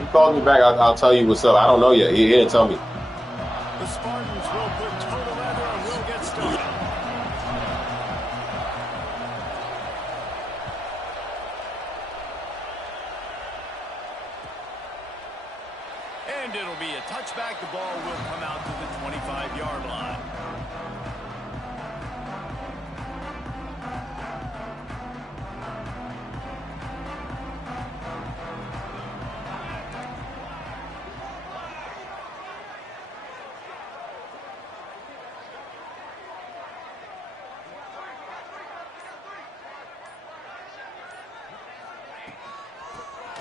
He calls me back. I'll tell you what's up. I don't know yet. He didn't tell me. The Spartans will put total leather and will get started. And it'll be a touchback. The ball will come out to the 25-yard line.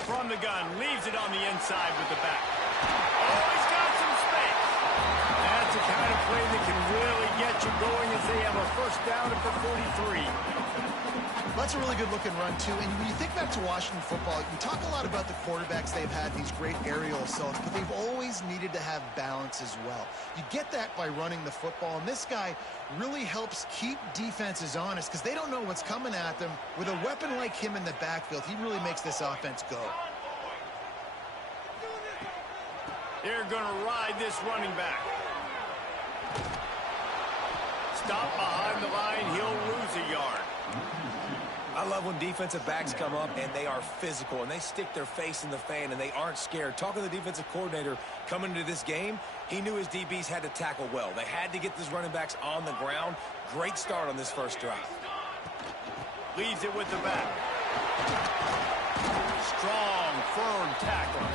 From the gun, leaves it on the inside with the back. Oh, he's got some space. That's the kind of play that can really get you going as they have a first down at the 43. That's a really good-looking run, too. And when you think back to Washington football, you talk a lot about the quarterbacks they've had, these great aerial assaults, but they've always needed to have balance as well. You get that by running the football, and this guy really helps keep defenses honest because they don't know what's coming at them. With a weapon like him in the backfield, he really makes this offense go. They're going to ride this running back. Stop behind the line. He'll lose a yard. I love when defensive backs come up and they are physical and they stick their face in the fan and they aren't scared. Talking to the defensive coordinator coming into this game, he knew his DBs had to tackle well. They had to get these running backs on the ground. Great start on this first drive. Leaves it with the back. Strong, firm tackle.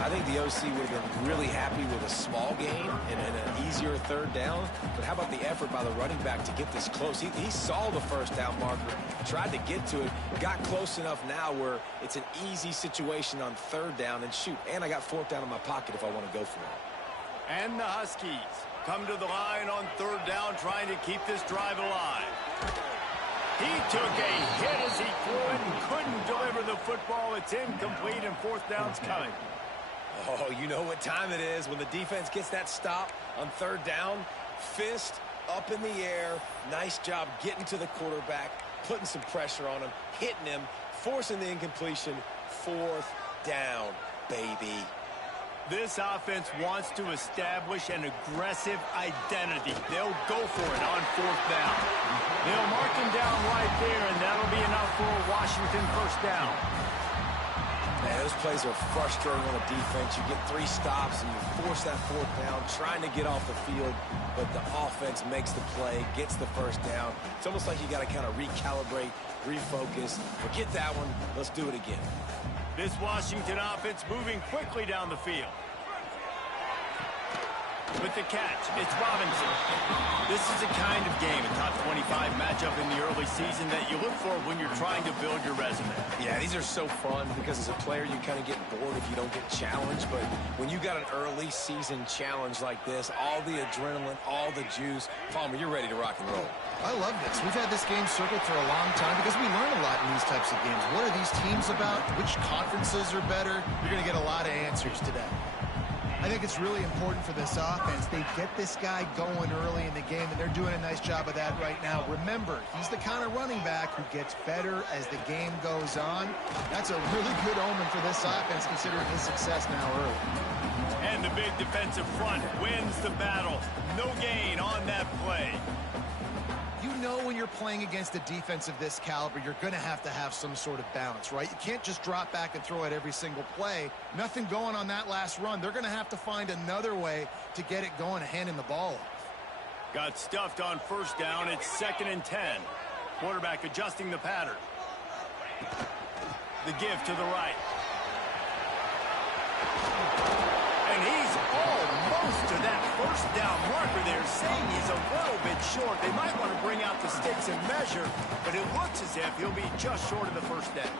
I think the OC would have been really happy with a small gain and an easier third down. But how about the effort by the running back to get this close? He saw the first down marker, tried to get to it, got close enough now where it's an easy situation on third down. And shoot, and I got fourth down in my pocket if I want to go for it. And the Huskies come to the line on third down, trying to keep this drive alive. He took a hit as he threw it and couldn't deliver the football. It's incomplete, and fourth down's coming. Oh, you know what time it is when the defense gets that stop on third down. Fist up in the air. Nice job getting to the quarterback, putting some pressure on him, hitting him, forcing the incompletion. Fourth down, baby. This offense wants to establish an aggressive identity. They'll go for it on fourth down. They'll mark him down right there, and that'll be enough for a Washington first down. Man, those plays are frustrating on the defense. You get 3 stops and you force that fourth down, trying to get off the field, but the offense makes the play, gets the first down. It's almost like you got to kind of recalibrate, refocus. Forget that one. Let's do it again. This Washington offense moving quickly down the field. With the catch, it's Robinson. This is a kind of game, a top 25 matchup in the early season that you look for when you're trying to build your resume. Yeah, these are so fun because as a player you kind of get bored if you don't get challenged, but when you got an early season challenge like this, all the adrenaline, all the juice, Palmer, you're ready to rock and roll. I love this. We've had this game circled for a long time because we learn a lot in these types of games. What are these teams about? Which conferences are better? You're going to get a lot of answers today. I think it's really important for this offense. They get this guy going early in the game, and they're doing a nice job of that right now. Remember, he's the kind of running back who gets better as the game goes on. That's a really good omen for this offense, considering his success now early. And the big defensive front wins the battle. No gain on that play. You know when you're playing against a defense of this caliber, you're going to have some sort of balance, right? You can't just drop back and throw it every single play. Nothing going on that last run. They're going to have to find another way to get it going and handing the ball off. Got stuffed on first down. It's 2nd and 10. Quarterback adjusting the pattern. The give to the right. And he's almost to that first down marker there, saying he's a little bit short. They might want to bring out the sticks and measure, but it looks as if he'll be just short of the first down.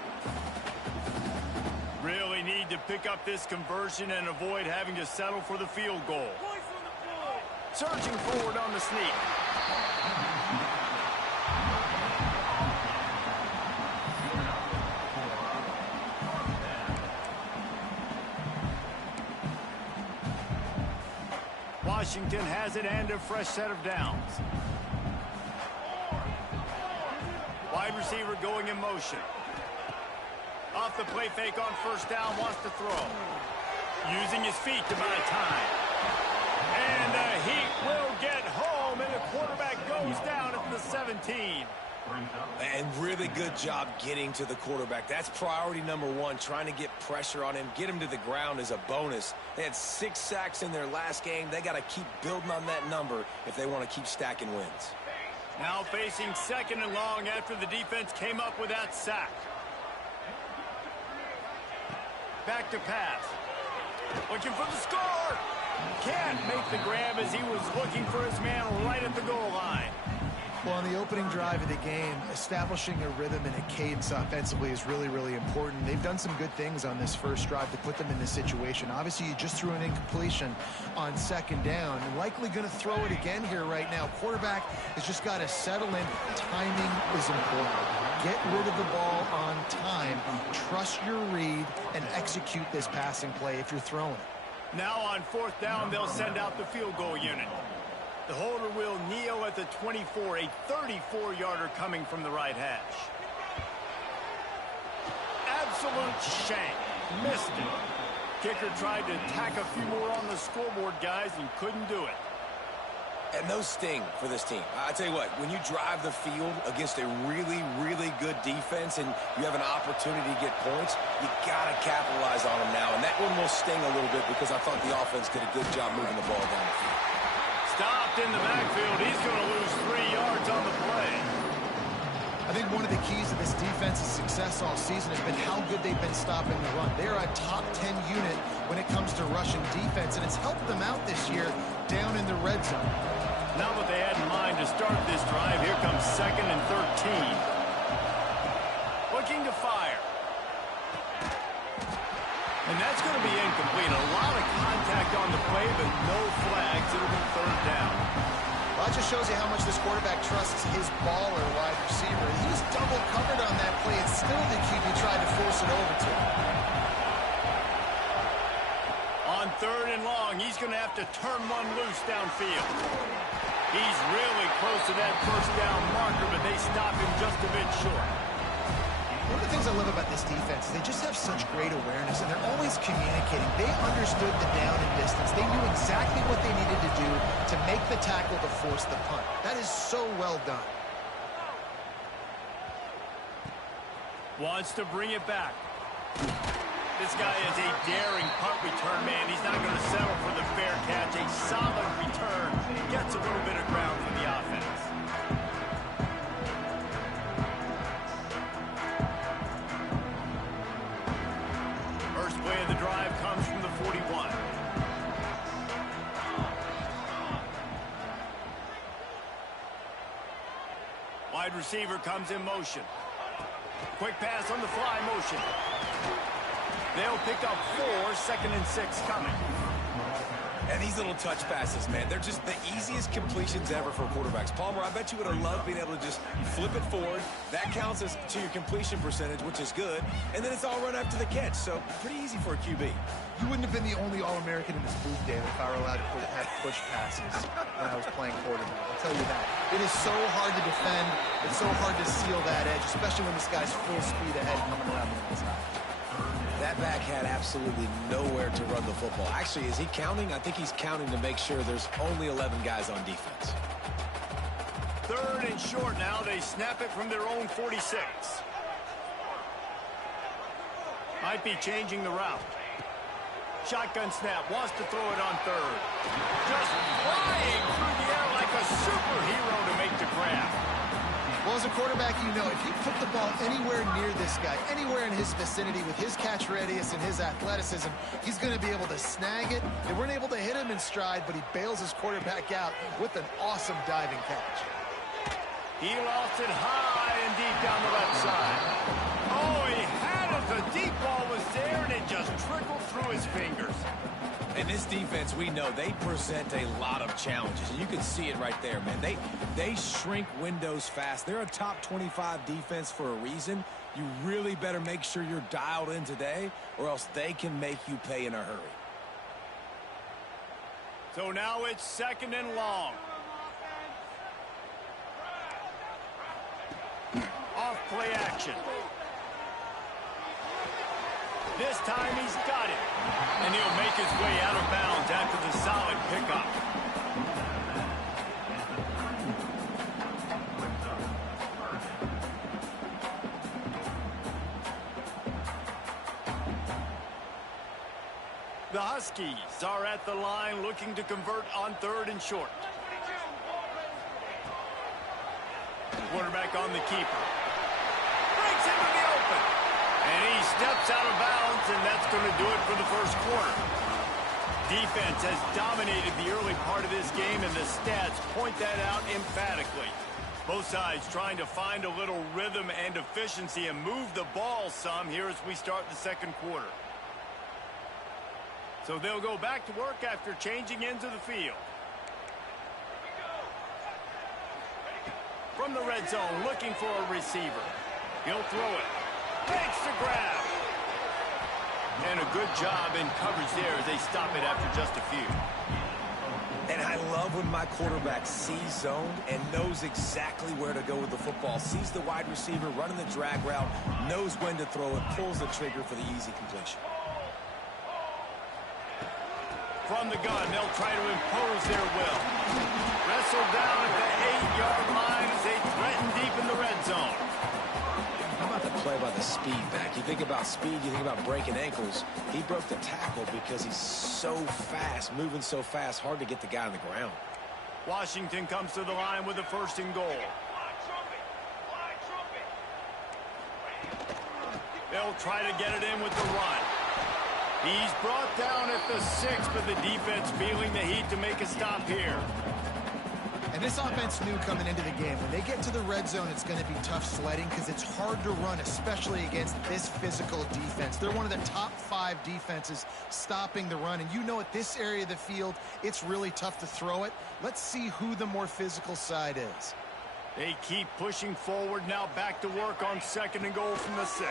Really need to pick up this conversion and avoid having to settle for the field goal. Surging forward on the sneak. Washington has it and a fresh set of downs. Wide receiver going in motion. Off the play fake on first down, wants to throw. Using his feet to buy time. And the Heat will get home, and the quarterback goes down at the 17. And really good job getting to the quarterback. That's priority number one, trying to get pressure on him. Get him to the ground is a bonus. They had 6 sacks in their last game. They got to keep building on that number if they want to keep stacking wins. Now facing second and long after the defense came up with that sack. Back to pass. Looking for the score. Can't make the grab as he was looking for his man right at the goal line. Well, on the opening drive of the game, establishing a rhythm and a cadence offensively is really, really important. They've done some good things on this first drive to put them in this situation. Obviously, you just threw an incompletion on second down. And likely going to throw it again here right now. Quarterback has just got to settle in. Timing is important. Get rid of the ball on time. Trust your read and execute this passing play if you're throwing it. Now on fourth down, they'll send out the field goal unit. The holder will kneel at the 24, a 34-yarder coming from the right hash. Absolute shank. Missed it. Kicker tried to tack a few more on the scoreboard, guys, and couldn't do it. And those sting for this team. I tell you what, when you drive the field against a really, really good defense and you have an opportunity to get points, you got to capitalize on them now. And that one will sting a little bit because I thought the offense did a good job moving the ball down the field. Stopped in the backfield. He's going to lose 3 yards on the play. I think one of the keys to this defense's success all season has been how good they've been stopping the run. They're a top 10 unit when it comes to rushing defense, and it's helped them out this year down in the red zone. Not what they had in mind to start this drive. Here comes 2nd and 13. Looking to fire. And that's going to be incomplete. A lot of contact on the play, but no flags. It'll be third down. Well, that just shows you how much this quarterback trusts his baller wide receiver. He was double covered on that play, and still the QB tried to force it over to him. On third and long, he's going to have to turn one loose downfield. He's really close to that first down marker, but they stop him just a bit short. One of the things I love about this defense is they just have such great awareness, and they're always communicating. They understood the down and distance. They knew exactly what they needed to do to make the tackle to force the punt. That is so well done. Wants to bring it back. This guy is a daring punt return man. He's not going to settle for the fair catch. A solid return. Gets a little bit of ground from the offense. First play of the drive comes from the 41. Wide receiver comes in motion. Quick pass on the fly motion. They'll pick up 4, 2nd and 6 coming. And these little touch passes, man, they're just the easiest completions ever for quarterbacks. Palmer, I bet you would have loved being able to just flip it forward. That counts as to your completion percentage, which is good. And then it's all run after the catch, so pretty easy for a QB. You wouldn't have been the only All-American in this booth, David, if I were allowed to have push passes when I was playing quarterback. I'll tell you that. It is so hard to defend. It's so hard to seal that edge, especially when this guy's full speed ahead coming around the inside. That back had absolutely nowhere to run the football. Actually, is he counting? I think he's counting to make sure there's only 11 guys on defense. Third and short now. They snap it from their own 46. Might be changing the route. Shotgun snap. Wants to throw it on third. Just flying through the air like a superhero to make the grab. Well, as a quarterback, you know, if you put the ball anywhere near this guy, anywhere in his vicinity with his catch radius and his athleticism, he's going to be able to snag it. They weren't able to hit him in stride, but he bails his quarterback out with an awesome diving catch. He lost it high and deep down the left side. Oh, he had it. The deep ball was there, and it just trickled through his fingers. And this defense, we know, they present a lot of challenges. And you can see it right there, man. They shrink windows fast. They're a top 25 defense for a reason. You really better make sure you're dialed in today, or else they can make you pay in a hurry. So now it's 2nd and long. Off play action. This time he's got it. And he'll make his way out of bounds after the solid pickup. The Huskies are at the line looking to convert on 3rd and short. Quarterback on the keeper. Breaks into the open. And he steps out of bounds, and that's going to do it for the first quarter. Defense has dominated the early part of this game, and the stats point that out emphatically. Both sides trying to find a little rhythm and efficiency and move the ball some here as we start the second quarter. So they'll go back to work after changing into the field. From the red zone, looking for a receiver. He'll throw it. Makes the grab. And a good job in coverage there as they stop it after just a few. And I love when my quarterback sees zone and knows exactly where to go with the football. Sees the wide receiver running the drag route, knows when to throw it, pulls the trigger for the easy completion. From the gun, they'll try to impose their will. Wrestled down at the 8-yard line as they threaten deep in the red zone. How about the play by the speed back? You think about speed, you think about breaking ankles. He broke the tackle because he's so fast, moving so fast, hard to get the guy on the ground. Washington comes to the line with a 1st and goal. They'll try to get it in with the run. He's brought down at the 6, but the defense feeling the heat to make a stop here. And this offense knew coming into the game, when they get to the red zone, it's going to be tough sledding because it's hard to run, especially against this physical defense. They're one of the top 5 defenses stopping the run. And you know at this area of the field, it's really tough to throw it. Let's see who the more physical side is. They keep pushing forward, now back to work on 2nd and goal from the 6.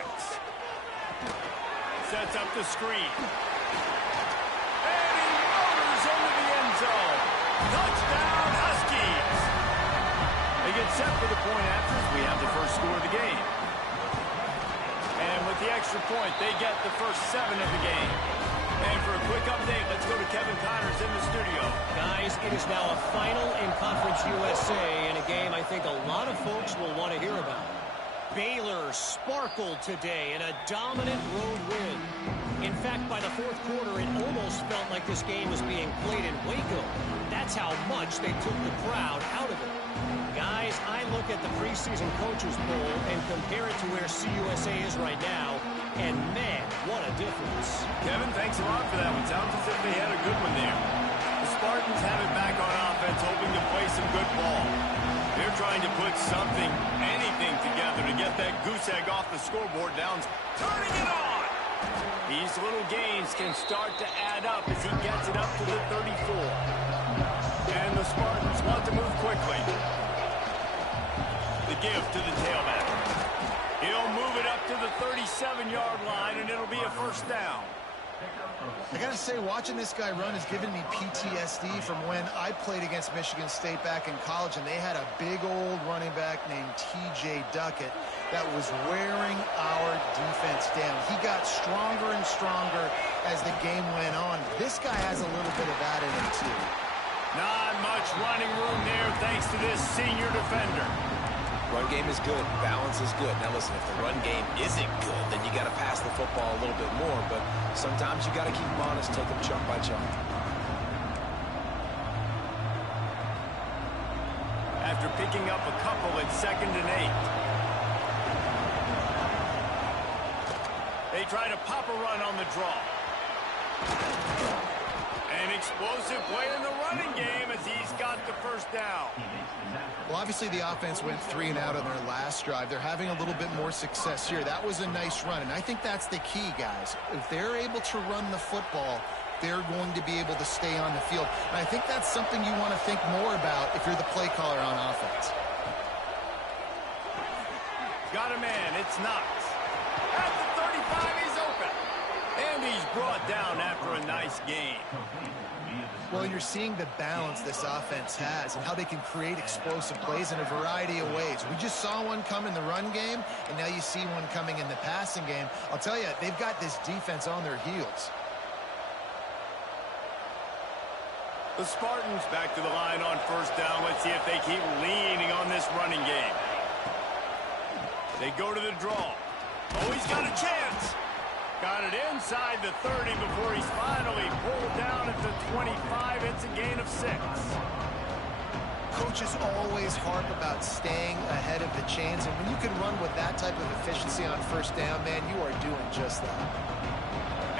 Sets up the screen. And he motors into the end zone. Touchdown, Huskies. They get set for the point after as we have the first score of the game. And with the extra point, they get the first 7 of the game. And for a quick update, let's go to Kevin Connors in the studio. Guys, it is now a final in Conference USA in a game I think a lot of folks will want to hear about. Baylor sparkled today in a dominant road win. In fact, by the 4th quarter, it almost felt like this game was being played in Waco. That's how much they took the crowd out of it. Guys, I look at the preseason coaches poll and compare it to where CUSA is right now, and man, what a difference. Kevin, thanks a lot for that one. Sounds as if they had a good one there. The Spartans have it back on offense, hoping to play some good ball. They're trying to put something, anything together to get that goose egg off the scoreboard down. Turning it on! These little gains can start to add up as he gets it up to the 34. And the Spartans want to move quickly. The give to the tailback. He'll move it up to the 37-yard line, and it'll be a 1st down. I got to say, watching this guy run has given me PTSD from when I played against Michigan State back in college, and they had a big old running back named T.J. Duckett that was wearing our defense down. He got stronger and stronger as the game went on. This guy has a little bit of that in him, too. Not much running room there thanks to this senior defender. Run game is good. Balance is good. Now listen, if the run game isn't good, then you got to pass the football a little bit more. But sometimes you got to keep them honest, take them chunk by chunk. After picking up a couple at 2nd and 8. They try to pop a run on the draw. An explosive play in the running game as he's got the 1st down. Well, obviously the offense went 3 and out on their last drive. They're having a little bit more success here. That was a nice run, and I think that's the key, guys. If they're able to run the football, they're going to be able to stay on the field. And I think that's something you want to think more about if you're the play caller on offense. Got a man. It's Knox. At the 35, he's open. And he's brought down after a nice game. Well, you're seeing the balance this offense has and how they can create explosive plays in a variety of ways. We just saw one come in the run game, and now you see one coming in the passing game. I'll tell you, they've got this defense on their heels. The Spartans back to the line on first down. Let's see if they keep leaning on this running game. They go to the draw. Oh, he's got a chance. Got it inside the 30 before he's finally pulled down at the 25. It's a gain of 6. Coaches always harp about staying ahead of the chains, and when you can run with that type of efficiency on first down, man, you are doing just that.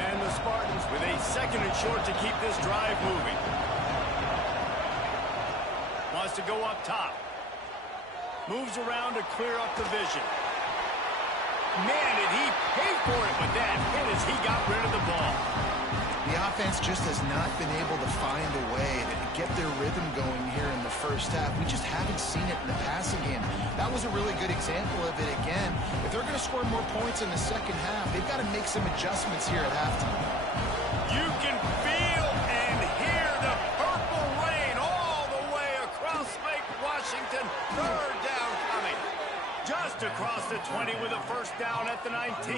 And the Spartans with a 2nd and short to keep this drive moving. Wants to go up top. Moves around to clear up the vision. Man, did he pay for it with that hit as he got rid of the ball. The offense just has not been able to find a way to get their rhythm going here in the first half. We just haven't seen it in the passing game. That was a really good example of it again. If they're going to score more points in the second half, they've got to make some adjustments here at halftime. You can feel and hear the purple rain all the way across Lake Washington. 3rd down coming. Just across the 20 with a first down at the 19.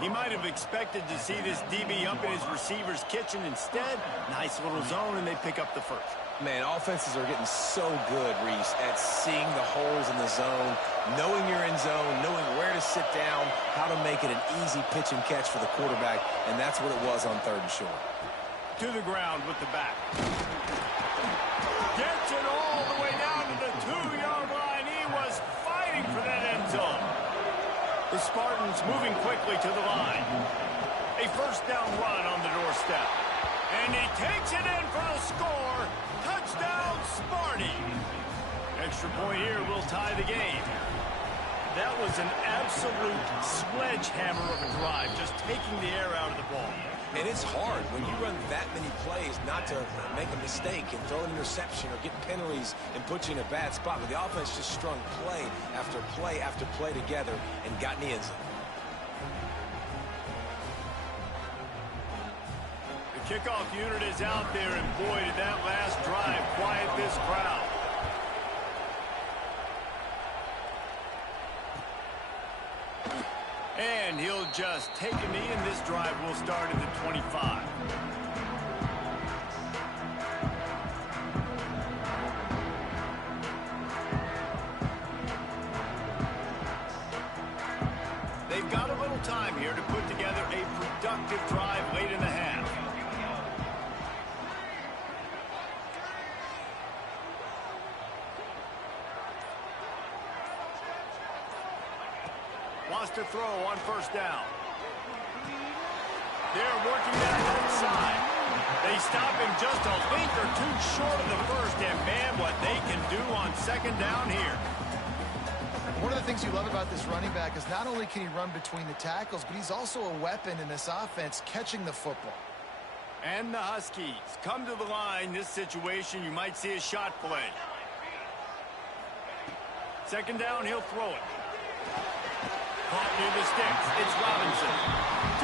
He might have expected to see this DB up in his receiver's kitchen. Instead, nice little zone, and they pick up the first. Man, offenses are getting so good, Reese, at seeing the holes in the zone, knowing you're in zone, knowing where to sit down, how to make it an easy pitch and catch for the quarterback, and that's what it was on 3rd and short. To the ground with the back. Gets it all the way down to the 2-yard line. He was fighting for that end zone. The Spartans moving quickly to the line. A first down run on the doorstep. And he takes it in for the score. Touchdown, Sparty. Extra point here will tie the game. That was an absolute sledgehammer of a drive, just taking the air out of the ball. And it's hard when you run that many plays not to make a mistake and throw an interception or get penalties and put you in a bad spot. But the offense just strung play after play after play together and got in the end zone. The kickoff unit is out there, and boy, did that last drive quiet this crowd. And he'll just take a knee, and this drive will start at the 25. They've got a little time here to put together a productive drive late in the half. Wants to throw on first down. They're working that outside. They stop him just a length or two short of the first, and man, what they can do on 2nd down here. One of the things you love about this running back is not only can he run between the tackles, but he's also a weapon in this offense catching the football. And the Huskies come to the line. This situation, you might see a shot play. 2nd down, he'll throw it. Caught near the sticks. It's Robinson.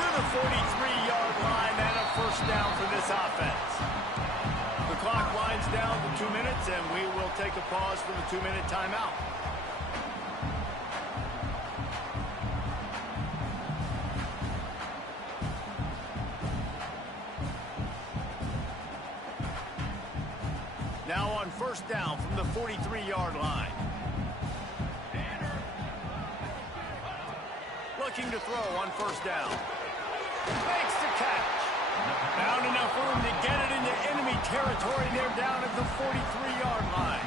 To the 43-yard line and a first down for this offense. The clock winds down to 2 minutes, and we will take a pause for the 2-minute timeout. Now on first down from the 43-yard line. Looking to throw on first down. Makes the catch. Found enough room to get it into enemy territory. They're down at the 43-yard line.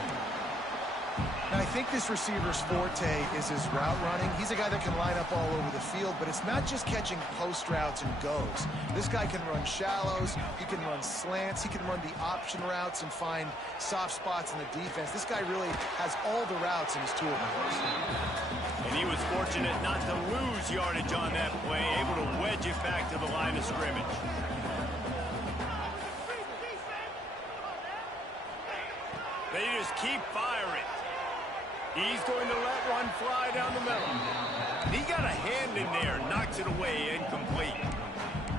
Now, I think this receiver's forte is his route running. He's a guy that can line up all over the field, but it's not just catching post routes and goes. This guy can run shallows, he can run slants, he can run the option routes and find soft spots in the defense. This guy really has all the routes in his toolbox. And he was fortunate not to lose yardage on that play, able to wedge it back to the line of scrimmage. They just keep firing. He's going to let one fly down the middle. He got a hand in there, knocks it away, incomplete.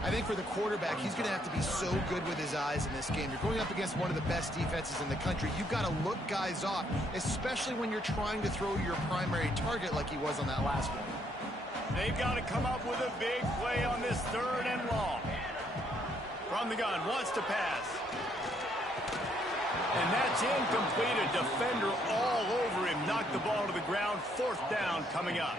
I think for the quarterback, he's going to have to be so good with his eyes in this game. You're going up against one of the best defenses in the country. You've got to look guys off, especially when you're trying to throw your primary target like he was on that last one. They've got to come up with a big play on this 3rd and long. From the gun, wants to pass. And that's incomplete. A defender all over him. Knocked the ball to the ground. 4th down coming up.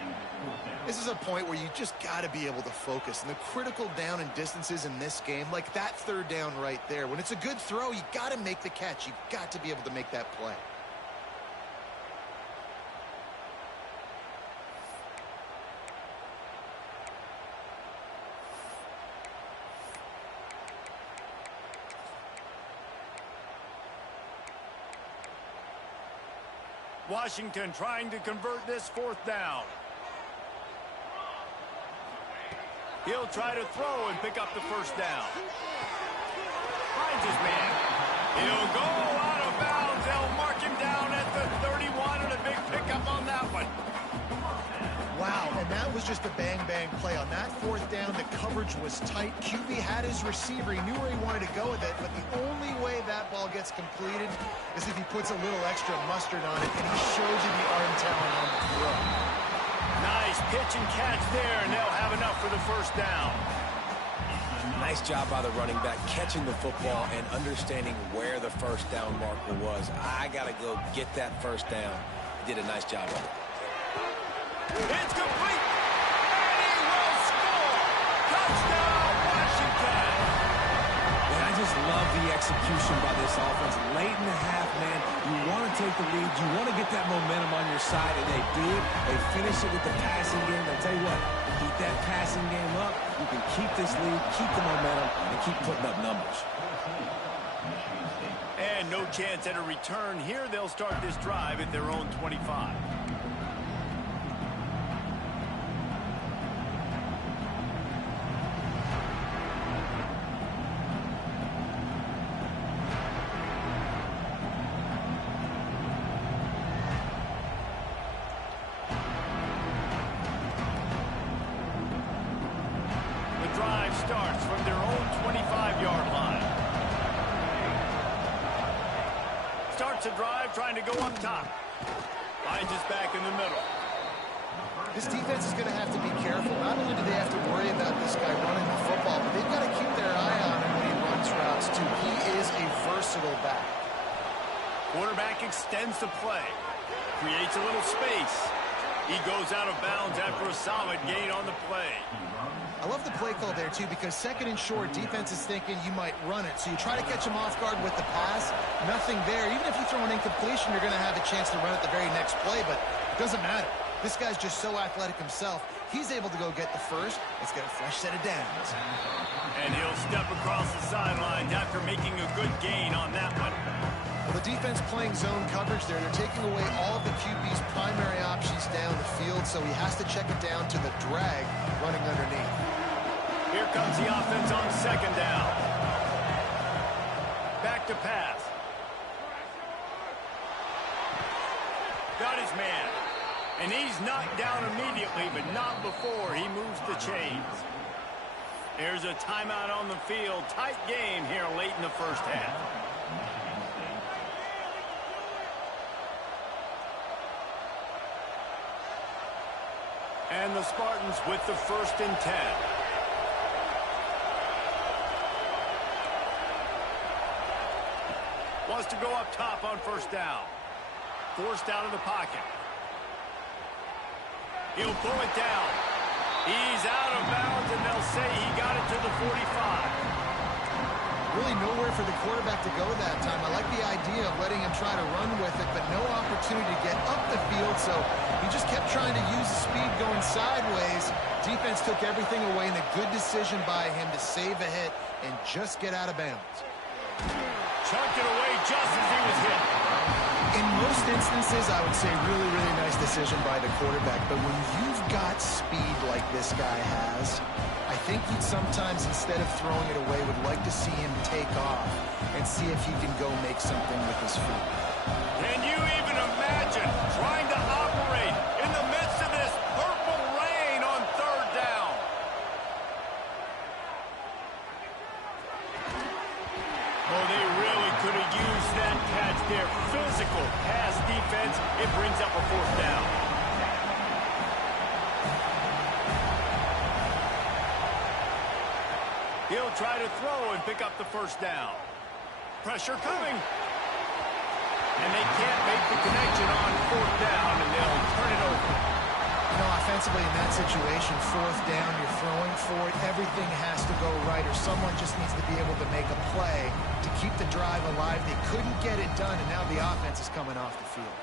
This is a point where you just got to be able to focus. And the critical down and distances in this game, like that 3rd down right there, when it's a good throw, you got to make the catch. You've got to be able to make that play. Washington trying to convert this 4th down. He'll try to throw and pick up the 1st down. Finds his man. He'll go out of bounds. They'll mark him down at the 31, and a big pickup on that one. Wow, and that was just a bang-bang play. On that 4th down, the coverage was tight. QB had his receiver. He knew where he wanted to go with it, but the only way that ball gets completed is if he puts a little extra mustard on it, and he shows you the arm talent on the throw. Nice pitch and catch there, and they'll have enough for the 1st down. Nice job by the running back, catching the football and understanding where the 1st down marker was. I got to go get that 1st down. He did a nice job of it. It's complete, and he will score! Touchdown, Washington! And I just love the execution by this offense. Late in the half, man, you want to take the lead. You want to get that momentum on your side, and they did. They finished it with the passing game. I'll tell you what, keep that passing game up. You can keep this lead, keep the momentum, and keep putting up numbers. And no chance at a return here. They'll start this drive at their own 25. Starts from their own 25-yard line. Starts a drive trying to go up top. Finds his back in the middle. This defense is going to have to be careful. Not only do they have to worry about this guy running the football, but they've got to keep their eye on him when he runs routes too. He is a versatile back. Quarterback extends the play. Creates a little space. He goes out of bounds after a solid gain on the play. I love the play call there, too, because 2nd and short, defense is thinking you might run it. So you try to catch him off guard with the pass. Nothing there. Even if you throw an incompletion, you're going to have a chance to run it the very next play, but it doesn't matter. This guy's just so athletic himself. He's able to go get the 1st. Let's get a fresh set of downs. And he'll step across the sidelines after making a good gain on that one. Well, the defense playing zone coverage there. They're taking away all of the QB's primary options down the field, so he has to check it down to the drag running underneath. Here comes the offense on 2nd down. Back to pass. Got his man. And he's knocked down immediately, but not before he moves the chains. There's a timeout on the field. Tight game here late in the 1st half. And the Spartans with the 1st and 10. Wants to go up top on 1st down. Forced out of the pocket. He'll pull it down. He's out of bounds, and they'll say he got it to the 45. Really nowhere for the quarterback to go that time. I like the idea of letting him try to run with it, but no opportunity to get up the field, so he just kept trying to use the speed going sideways. Defense took everything away, and a good decision by him to save a hit and just get out of bounds. Chucked it away just as he was hit. In most instances, I would say really, really nice decision by the quarterback. But when you've got speed like this guy has, I think you'd sometimes, instead of throwing it away, would like to see him take off and see if he can go make something with his feet. Can you even imagine trying to operate in the midst of this purple rain on 3rd down? He'll try to throw and pick up the first down. Pressure coming. And they can't make the connection on fourth down, and they'll turn it over. You know, offensively in that situation, fourth down, you're throwing for it. Everything has to go right, or someone just needs to be able to make a play to keep the drive alive. They couldn't get it done, and now the offense is coming off the field.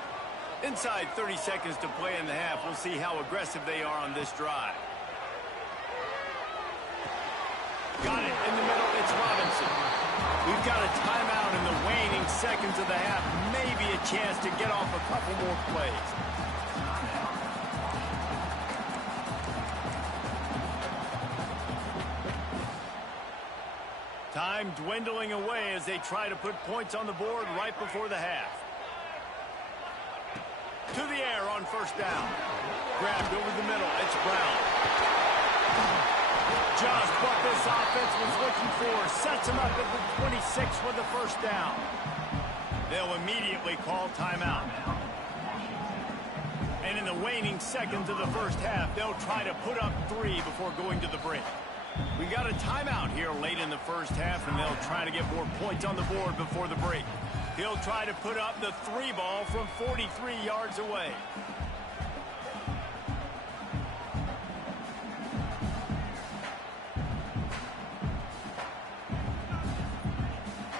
Inside 30 seconds to play in the half. We'll see how aggressive they are on this drive. Got it in the middle. It's Robinson. We've got a timeout in the waning seconds of the half. Maybe a chance to get off a couple more plays. Time dwindling away as they try to put points on the board right before the half. To the air on first down. Grabbed over the middle. It's Brown. Just what this offense was looking for. Sets him up at the 26 with the first down. They'll immediately call timeout. And in the waning seconds of the first half, they'll try to put up 3 before going to the break. We got a timeout here late in the first half, and they'll try to get more points on the board before the break. He'll try to put up the 3 ball from 43 yards away.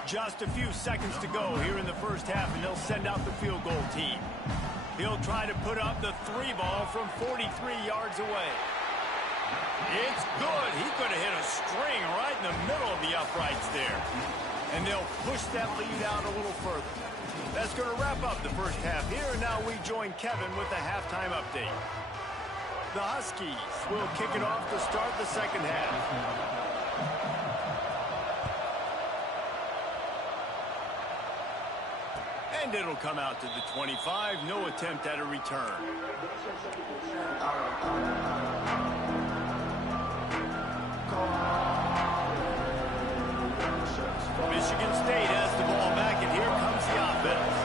Just a few seconds to go here in the first half, and they'll send out the field goal team. He'll try to put up the 3 ball from 43 yards away. It's good. He could have hit a string right in the middle of the uprights there. And they'll push that lead out a little further. That's going to wrap up the first half here, and now we join Kevin with the halftime update. The Huskies will kick it off to start the second half. And it'll come out to the 25. No attempt at a return. Michigan State has the ball back, and here comes the offense.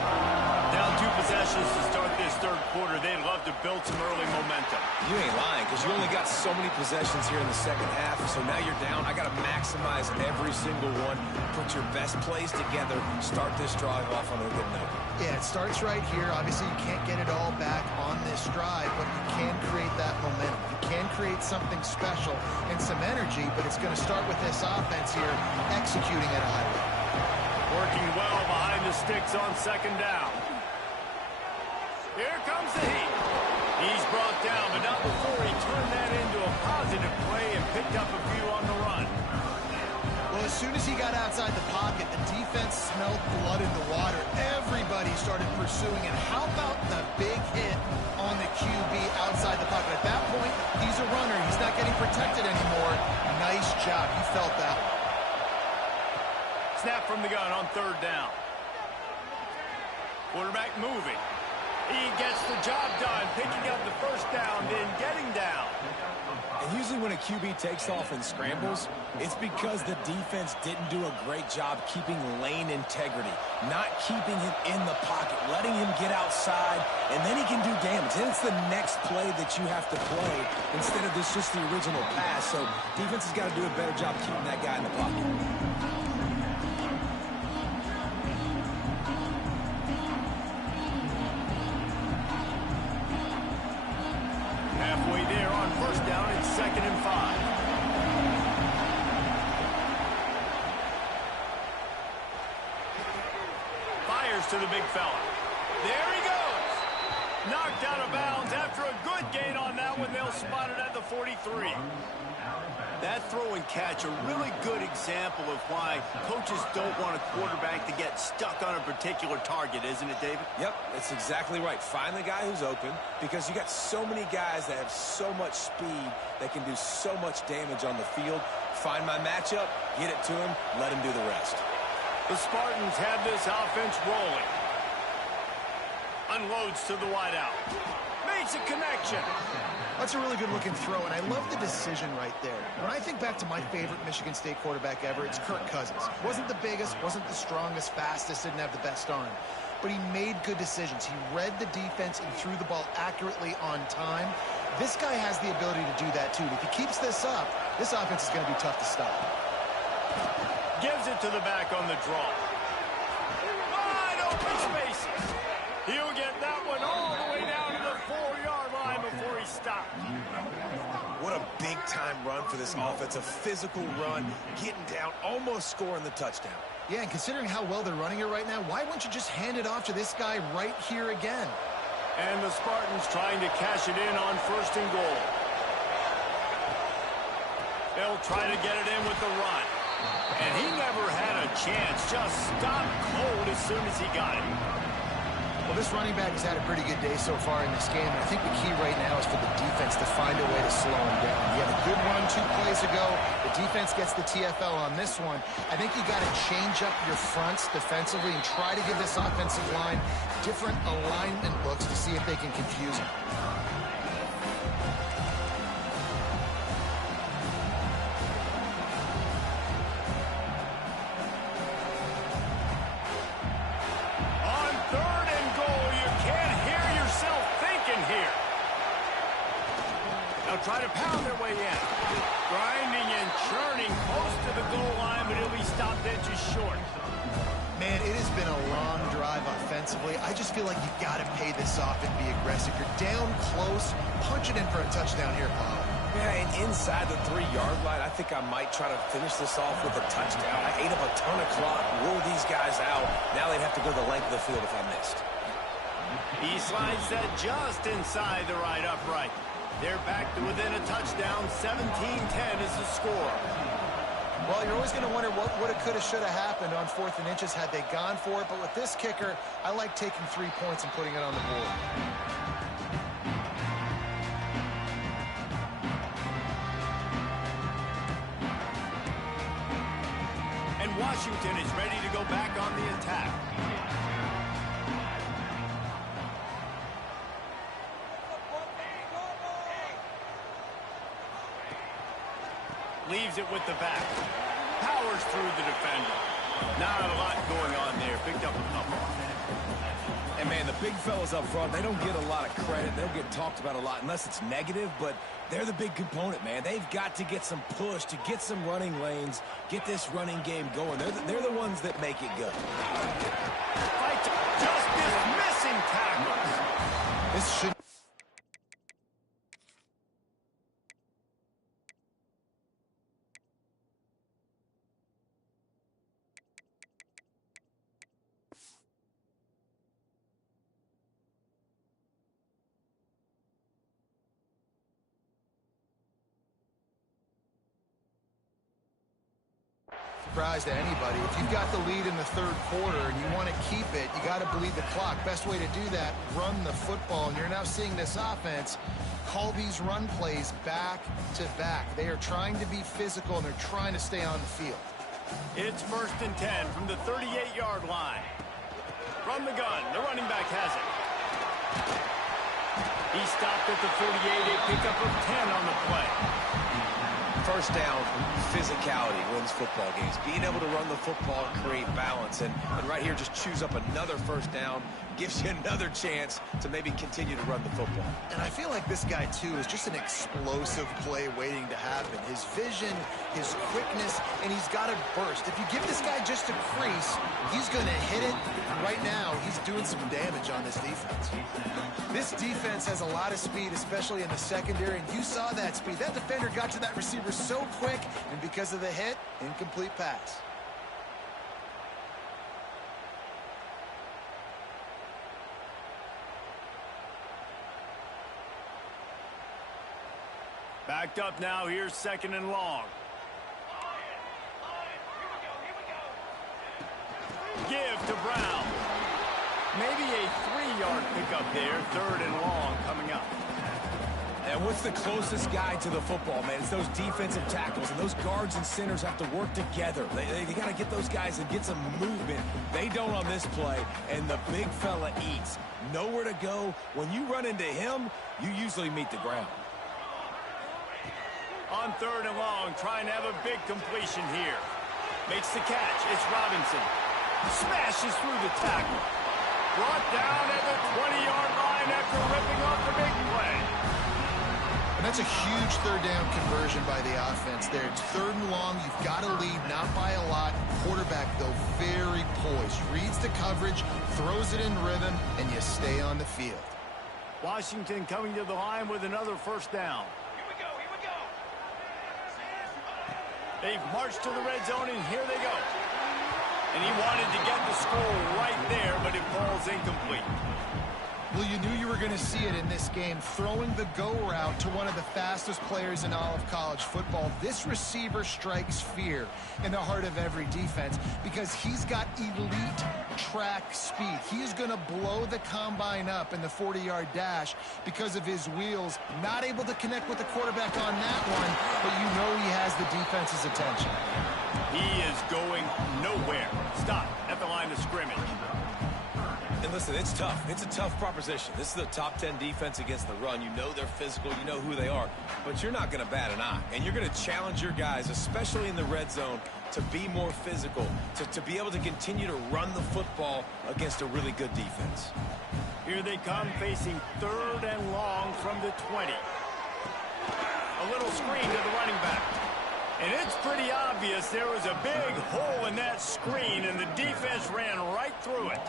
Down 2 possessions to start this third quarter. They'd love to build some early momentum. You ain't lying, because you only got so many possessions here in the second half, so now you're down. I got to maximize every single one. Put your best plays together. Start this drive off on a good note. Yeah, it starts right here. Obviously, you can't get it all back on this drive, but you can create that momentum. You can create something special and some energy, but it's going to start with this offense here executing at a high rate. Working well behind the sticks on second down. Here comes the heat. He's brought down, but not before he turned that into a positive play and picked up a few on the run. Well, as soon as he got outside the pocket, the defense smelled blood in the water. Everybody started pursuing it. How about the big hit on the QB outside the pocket? At that point, he's a runner. He's not getting protected anymore. Nice job. He felt that one. Snap from the gun on third down. Quarterback moving. He gets the job done, picking up the first down, then getting down. And usually when a QB takes off and scrambles, it's because the defense didn't do a great job keeping lane integrity, not keeping him in the pocket, letting him get outside, and then he can do damage. Then it's the next play that you have to play instead of this just the original pass. So defense has got to do a better job keeping that guy in the pocket. Halfway there on first down, it's 2nd and 5. Fires to the big fella. There he goes. Knocked out of bounds after a good gain on that one. They'll spot it at the 43. That throw and catch, a really good example of why coaches don't want a quarterback to get stuck on a particular target, isn't it, David? Yep, that's exactly right. Find the guy who's open, because you got so many guys that have so much speed that can do so much damage on the field. Find my matchup, get it to him, let him do the rest. The Spartans have this offense rolling. Unloads to the wideout. Makes a connection. That's a really good-looking throw, and I love the decision right there. When I think back to my favorite Michigan State quarterback ever, it's Kirk Cousins. Wasn't the biggest, wasn't the strongest, fastest, didn't have the best arm. But he made good decisions. He read the defense and threw the ball accurately on time. This guy has the ability to do that, too. If he keeps this up, this offense is going to be tough to stop. Gives it to the back on the draw. Wide open spaces. He'll get that one all the way down to the 4-yard line before he stopped. What a big-time run for this offense. A physical run, getting down, almost scoring the touchdown. Yeah, and considering how well they're running it right now, why wouldn't you just hand it off to this guy right here again? And the Spartans trying to cash it in on 1st and goal. They'll try to get it in with the run. And he never had a chance. Just stopped cold as soon as he got it. Well, this running back has had a pretty good day so far in this game, and I think the key right now is for the defense to find a way to slow him down. He had a good run 2 plays ago. The defense gets the TFL on this one. I think you got to change up your fronts defensively and try to give this offensive line different alignment looks to see if they can confuse him. Try to pound their way in. Grinding and churning close to the goal line, but he'll be stopped edges short. Man, it has been a long drive offensively. I just feel like you got to pay this off and be aggressive. You're down close. Punch it in for a touchdown here, Paul. Yeah, and inside the 3-yard line, I think I might try to finish this off with a touchdown. I ate up a ton of clock, wore these guys out. Now they'd have to go the length of the field if I missed. He slides that just inside the right upright. They're back to within a touchdown. 17-10 is the score. Well, you're always going to wonder what woulda, coulda, shoulda happened on 4th and inches had they gone for it. But with this kicker, I like taking 3 points and putting it on the board. And Washington is ready to go back on the attack. Leaves it with the back. Powers through the defender. Not a lot going on there. Picked up a couple. And, man, the big fellas up front, they don't get a lot of credit. They don't get talked about a lot unless it's negative, but they're the big component, man. They've got to get some push to get some running lanes, get this running game going. They're the ones that make it go. Fight just dismissing tackles. This should... surprise to anybody. If you've got the lead in the 3rd quarter and you want to keep it, you got to bleed the clock. Best way to do that, run the football. And you're now seeing this offense call these run plays back to back. They are trying to be physical and they're trying to stay on the field. It's 1st and 10 from the 38-yard line. From the gun, the running back has it. He stopped at the 48, a pickup of 10 on the play. 1st down, physicality wins football games. Being able to run the football and create balance. And right here, just choose up another 1st down, gives you another chance to maybe continue to run the football. And I feel like this guy, too, is just an explosive play waiting to happen. His vision, his quickness, and he's got a burst. If you give this guy just a crease, he's going to hit it. Right now, he's doing some damage on this defense. This defense has a lot of speed, especially in the secondary, and you saw that speed. That defender got to that receiver so quick, and because of the hit, incomplete pass. Backed up now, here's 2nd and long. Give to Brown. Maybe a 3-yard pickup there, 3rd and long coming up. And what's the closest guy to the football, man? It's those defensive tackles, and those guards and centers have to work together. They got to get those guys and get some movement. They don't on this play, and the big fella eats. Nowhere to go. When you run into him, you usually meet the ground. On 3rd and long, trying to have a big completion here. Makes the catch. It's Robinson. Smashes through the tackle. Brought down at the 20-yard line after ripping off the big play. And that's a huge third down conversion by the offense there. It's 3rd and long. You've got to lead, not by a lot. Quarterback, though, very poised. Reads the coverage, throws it in rhythm, and you stay on the field. Washington coming to the line with another first down. Here we go, here we go. They've marched to the red zone, and here they go. And he wanted to get the score right there, but it falls incomplete. Well, you knew you were going to see it in this game, throwing the go route to one of the fastest players in all of college football. This receiver strikes fear in the heart of every defense because he's got elite track speed. He is going to blow the combine up in the 40-yard dash because of his wheels. Not able to connect with the quarterback on that one, but you know he has the defense's attention. He is going nowhere. Stop at the line of scrimmage. And listen, it's tough. It's a tough proposition. This is a top 10 defense against the run. You know they're physical. You know who they are. But you're not going to bat an eye. And you're going to challenge your guys, especially in the red zone, to be more physical, to be able to continue to run the football against a really good defense. Here they come, facing 3rd and long from the 20. A little screen to the running back. And it's pretty obvious there was a big hole in that screen, and the defense ran right through it.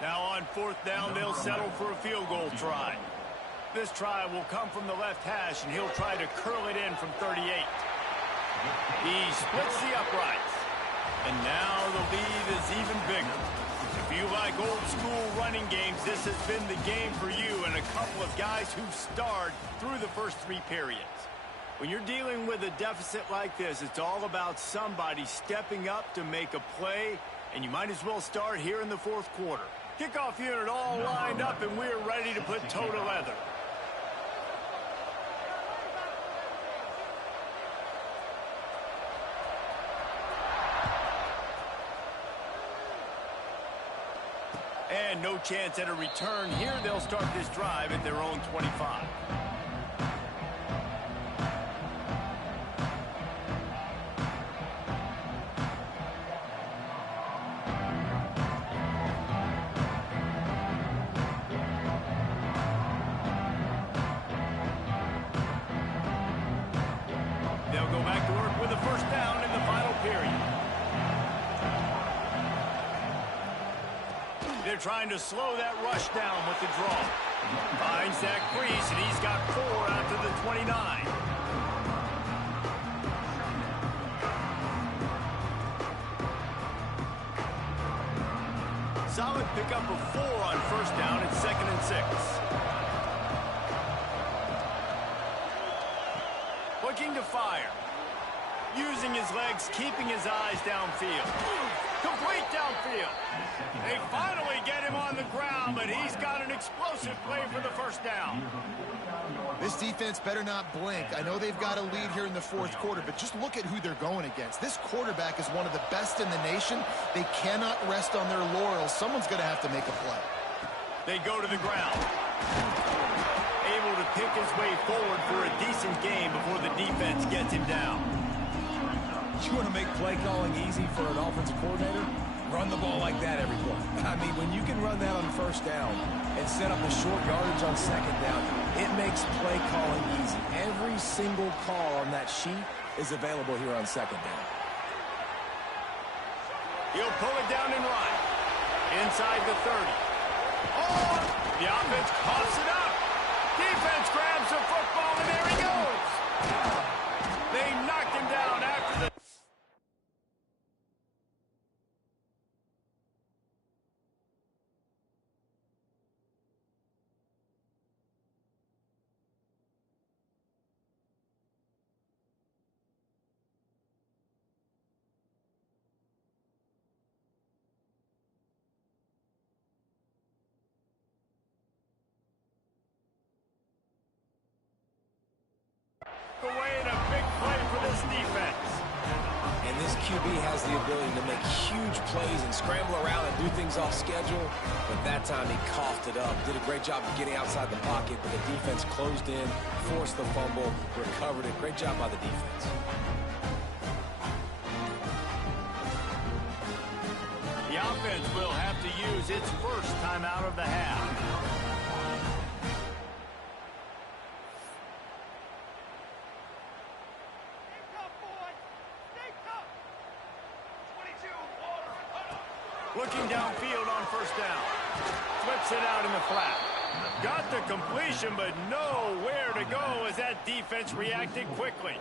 Now on 4th down, they'll settle for a field goal try. This try will come from the left hash, and he'll try to curl it in from 38. He splits the uprights. And now the lead is even bigger. If you like old school running games, this has been the game for you and a couple of guys who starred through the first 3 periods. When you're dealing with a deficit like this, it's all about somebody stepping up to make a play, and you might as well start here in the 4th quarter. Kickoff unit all lined up, and we're ready to put toe to leather. And no chance at a return here. They'll start this drive at their own 25. They'll go back to work with a first down in the final period. They're trying to slow that rush down with the draw. Finds that crease, and he's got 4 out to the 29. Solid pickup of 4 on first down at 2nd and 6. Looking to fire. Using his legs, keeping his eyes downfield. Complete downfield. They finally get him on the ground, but he's got an explosive play for the first down. This defense better not blink. I know they've got a lead here in the 4th quarter, but just look at who they're going against. This quarterback is one of the best in the nation. They cannot rest on their laurels. Someone's going to have to make a play. They go to the ground. Able to pick his way forward for a decent game before the defense gets him down. You want to make play calling easy for an offensive coordinator? Run the ball like that every play. I mean, when you can run that on first down and set up the short yardage on second down, it makes play calling easy. Every single call on that sheet is available here on second down. He'll pull it down and run. Inside the 30. Oh! The offense coughs it up. Defense grabs the football, and there he goes. They knocked him down after the... away and a big play for this defense. And this QB has the ability to make huge plays and scramble around and do things off schedule. But that time he coughed it up. Did a great job of getting outside the pocket, but the defense closed in, forced the fumble, recovered it. Great job by the defense. The offense will have to use its first timeout of the half. Looking downfield on first down. Flips it out in the flat. Got the completion, but nowhere to go as that defense reacted quickly.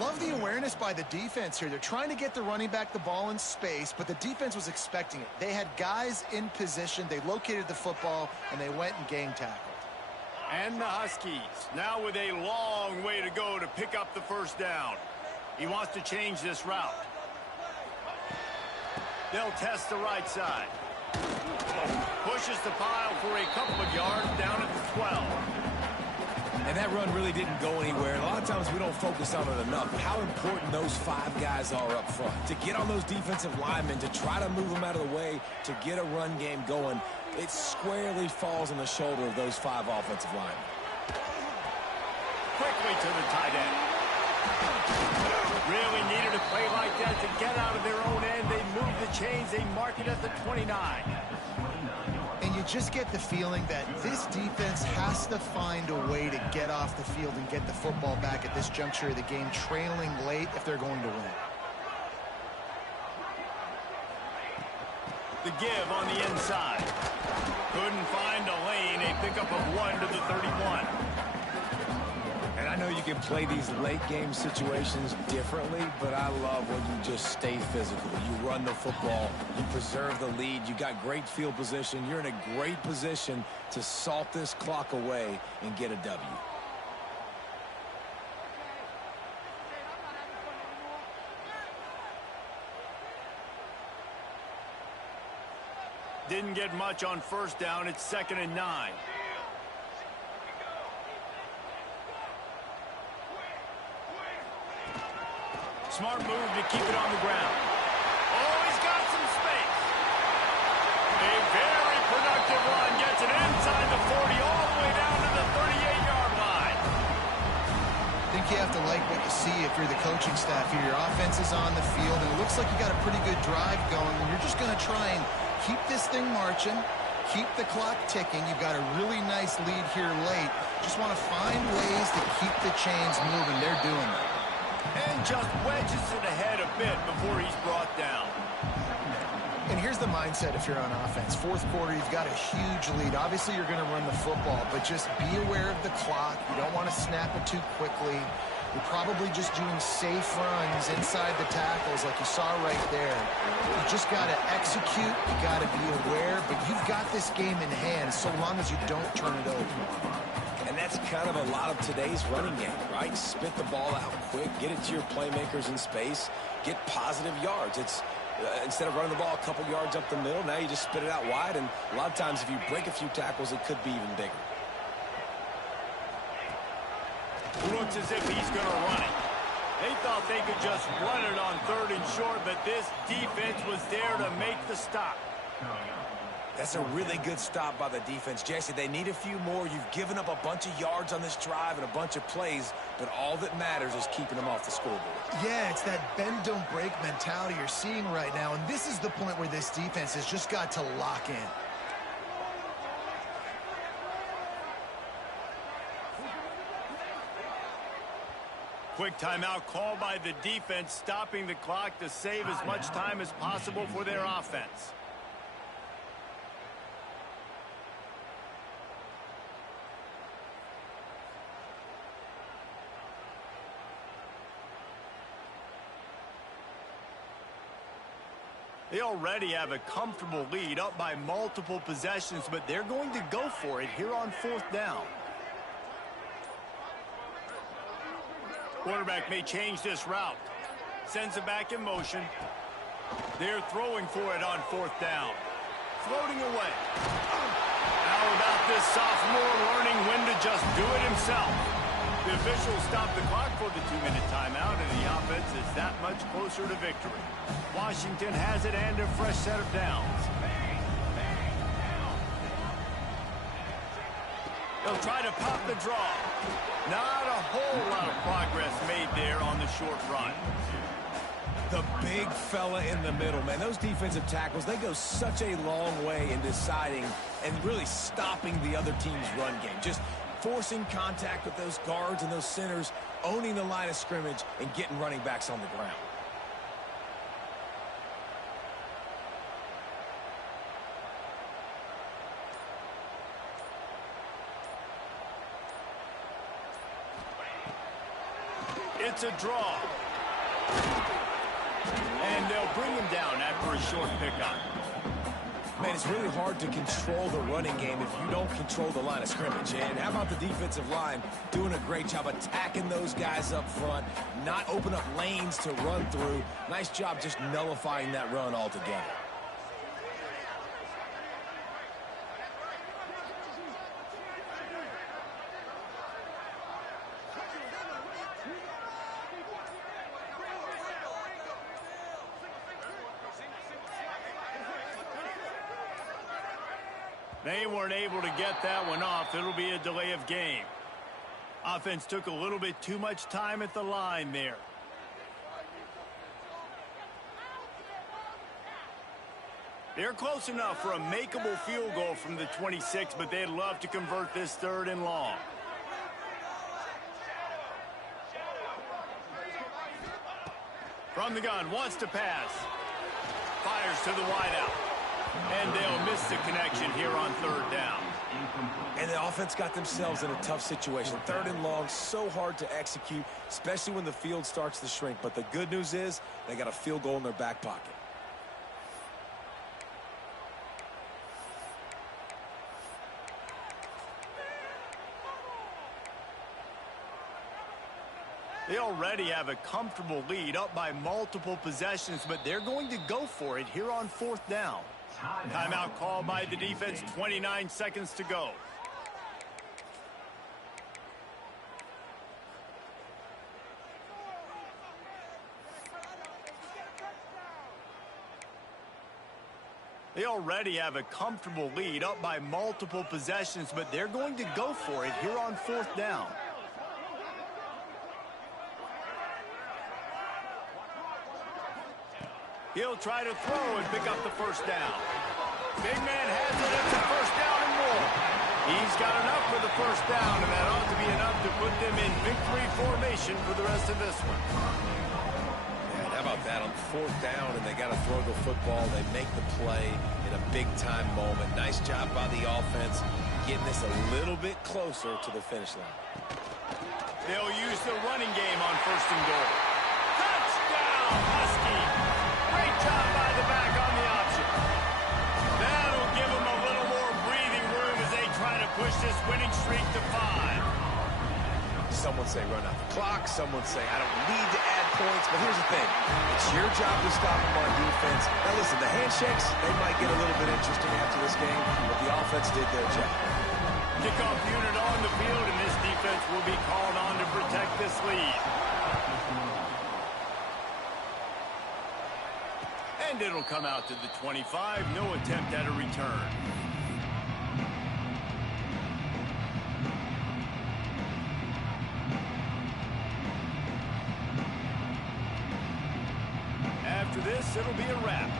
Love the awareness by the defense here. They're trying to get the running back the ball in space, but the defense was expecting it. They had guys in position. They located the football, and they went and gang tackled. And the Huskies now with a long way to go to pick up the first down. He wants to change this route. They'll test the right side. Pushes the pile for a couple of yards down at the 12. And that run really didn't go anywhere. And a lot of times we don't focus on it enough. How important those 5 guys are up front. To get on those defensive linemen, to try to move them out of the way, to get a run game going, it squarely falls on the shoulder of those 5 offensive linemen. Quickly to the tight end. Really needed a play like that to get out of their own end. They move the chains. They mark it at the 29. And you just get the feeling that this defense has to find a way to get off the field and get the football back at this juncture of the game, trailing late if they're going to win. The give on the inside. Couldn't find a lane. A pickup of 1 to the 31. And I know you can play these late game situations differently, but I love when you just stay physical. You run the football, you preserve the lead, you got great field position, you're in a great position to salt this clock away and get a W. Didn't get much on first down. It's 2nd and 9. Smart move to keep it on the ground. Oh, he's got some space. A very productive run gets it inside the 40 all the way down to the 38-yard line. I think you have to like what you see if you're the coaching staff here. Your offense is on the field, and it looks like you got a pretty good drive going, and you're just going to try and keep this thing marching, keep the clock ticking. You've got a really nice lead here late. Just want to find ways to keep the chains moving. They're doing that. And just wedges it ahead a bit before he's brought down. And here's the mindset if you're on offense. 4th quarter, you've got a huge lead. Obviously, you're going to run the football, but just be aware of the clock. You don't want to snap it too quickly. You're probably just doing safe runs inside the tackles like you saw right there. You just got to execute. You got to be aware, but you've got this game in hand so long as you don't turn it over. And that's kind of a lot of today's running game, right? Spit the ball out quick, get it to your playmakers in space, get positive yards. It's instead of running the ball a couple yards up the middle, now you just spit it out wide, and a lot of times if you break a few tackles, it could be even bigger. Looks as if he's going to run it. They thought they could just run it on 3rd and short, but this defense was there to make the stop. That's a really good stop by the defense. Jesse, they need a few more. You've given up a bunch of yards on this drive and a bunch of plays, but all that matters is keeping them off the scoreboard. Yeah, it's that bend, don't break mentality you're seeing right now, and this is the point where this defense has just got to lock in. Quick timeout called by the defense, stopping the clock to save as much time as possible for their offense. They already have a comfortable lead, up by multiple possessions, but they're going to go for it here on 4th down. Quarterback may change this route. Sends it back in motion. They're throwing for it on 4th down. Floating away. How about this sophomore learning when to just do it himself? The officials stop the clock for the 2-minute timeout, and the offense is that much closer to victory. Washington has it and a fresh set of downs. They'll try to pop the draw. Not a whole lot of progress made there on the short run. The big fella in the middle, man. Those defensive tackles, they go such a long way in deciding and really stopping the other team's run game. Just forcing contact with those guards and those centers, owning the line of scrimmage, and getting running backs on the ground. It's a draw. And they'll bring him down after a short pickup. Man, it's really hard to control the running game if you don't control the line of scrimmage. And how about the defensive line doing a great job attacking those guys up front, not open up lanes to run through. Nice job just nullifying that run altogether. They weren't able to get that one off. It'll be a delay of game. Offense took a little bit too much time at the line there. They're close enough for a makeable field goal from the 26, but they'd love to convert this 3rd and long. From the gun, wants to pass. Fires to the wideout. And they'll miss the connection here on 3rd down. And the offense got themselves in a tough situation. 3rd and long, so hard to execute, especially when the field starts to shrink. But the good news is they got a field goal in their back pocket. They already have a comfortable lead, up by multiple possessions, but they're going to go for it here on 4th down. Timeout called by the defense, 29 seconds to go. They already have a comfortable lead, up by multiple possessions, but they're going to go for it here on 4th down. He'll try to throw and pick up the 1st down. Big man has it. It's a 1st down and more. He's got enough for the 1st down, and that ought to be enough to put them in victory formation for the rest of this one. Yeah, and how about that on 4th down, and they got to throw the football. They make the play in a big-time moment. Nice job by the offense, getting this a little bit closer to the finish line. They'll use the running game on 1st and goal. Touchdown, Husky! Great job by the back on the option. That'll give them a little more breathing room as they try to push this winning streak to 5. Someone say run out the clock. Someone say I don't need to add points. But here's the thing. It's your job to stop them on defense. Now listen, the handshakes, they might get a little bit interesting after this game, but the offense did their job. Kickoff unit on the field, and this defense will be called on to protect this lead. And it'll come out to the 25. No attempt at a return. After this, it'll be a wrap.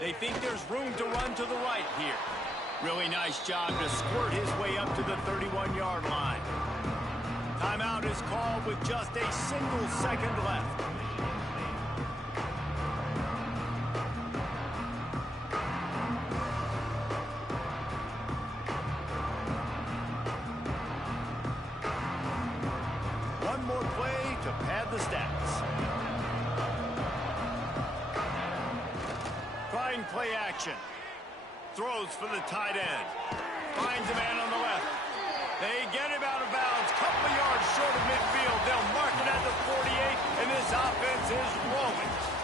They think there's room to run to the right here. Really nice job to squirt his way up to the 31-yard line. Timeout is called with just a single second left. One more play to pad the stats. Trying play action. Throws for the tight end. Finds a man on the left. They get him out of bounds, couple yards short of midfield. They'll mark it at the 48, and this offense is rolling.